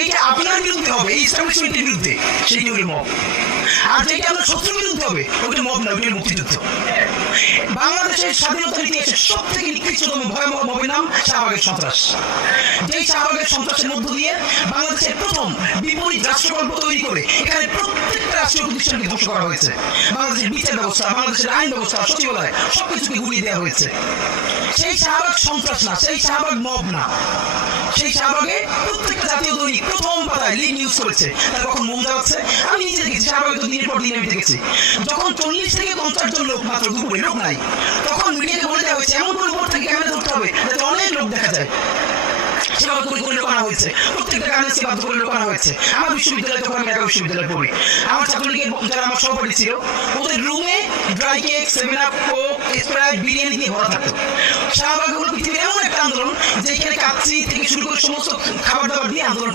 যেটা আপনার বিরুদ্ধে হবে এই এস্টাবলিশমেন্টের বিরুদ্ধে সেইটি হলো মব, আর যেটা আপনার শত্রুর বিরুদ্ধে হবে ওইটা মব না, ওইটা মুক্তিযুদ্ধ। বাংলাদেশের স্বাধীনতার ইতিহাসে সব থেকে নিকৃষ্টতম ভয়াবহ মবের নাম শাহবাগের সন্ত্রাস। যেই শাহবাগের সন্ত্রাসের মধ্য দিয়ে বাংলাদেশের প্রথম বিপরীত রাষ্ট্রকল্প তৈরি করে এখানে প্রত্যেকটা রাষ্ট্রীয় প্রতিষ্ঠানকে ধ্বংস করা হয়েছে। বাংলাদেশের বিচার ব্যবস্থা, বাংলাদেশের আইন ব্যবস্থা, সচিবালয় সবকিছুকে গুলিয়ে দেওয়া হয়েছে। সেই শাহবাগ সন্ত্রাস না, সেই শাহবাগ মব না, সেই শাহবাগে প্রত্যেকটা জাতীয় দৈনিক প্রথম পাতায় লিড নিউজ করেছে তারা কখন মোম জ্বালাচ্ছে। আমি নিজে দেখেছি, শাহবাগে তো দিনের পর দিন আমি দেখেছি, যখন 40 থেকে 50 জন লোক মাত্র দুপুরে লোক নাই, তখন মিডিয়াকে বলে দেওয়া হয়েছে এমন করে উপর থেকে ক্যামেরা ধরতে হবে যাতে অনেক লোক দেখা যায়। সেভাবে করে লোক আনা হয়েছে, প্রত্যেকটা গার্মেন্টসকে বাধ্য করে লোক আনা হয়েছে। আমার বিশ্ববিদ্যালয়ে তখন আমি ঢাকা বিশ্ববিদ্যালয়ে পড়ি, আমার ছাত্রলীগের যারা আমার সহপাঠী ছিল ওদের রুমে dry cake, 7 up, Coke, Sprite, biryani দিয়ে ভরা থাকতো। শাহবাগ হলো পৃথিবীর এমন একটা আন্দোলন যেখানে কাচ্চি থেকে শুরু করে সমস্ত খাবার দাবার দিয়ে আন্দোলন